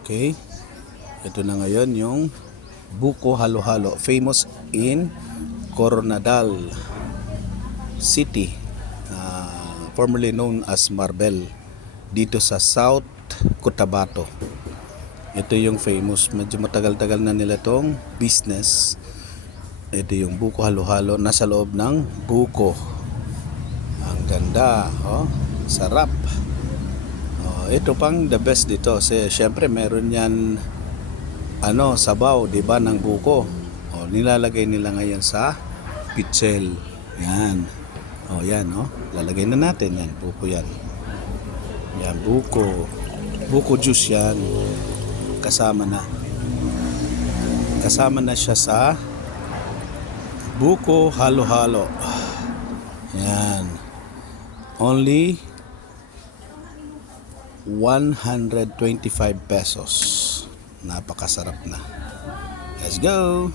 Okay? Ito na ngayon yung buko halo-halo. Famous in Coronadal City. Formerly known as Marbel. Dito sa South Cotabato. Ito yung famous. Medyo matagal-tagal na nila tong business. Ito yung buko halo-halo. Nasa loob ng buko. Ang ganda. Oh, sarap. Ito pang the best dito kasi syempre meron yan sabaw, 'di ba, ng buko. Nilalagay nila ngayon sa pichel. Yan. Yan, lalagay na natin yan, buko yan. Yan, buko. Buko juice yan. Kasama na. Kasama na siya sa buko halo-halo. Yan. Only 125 pesos. Napakasarap na. Let's go!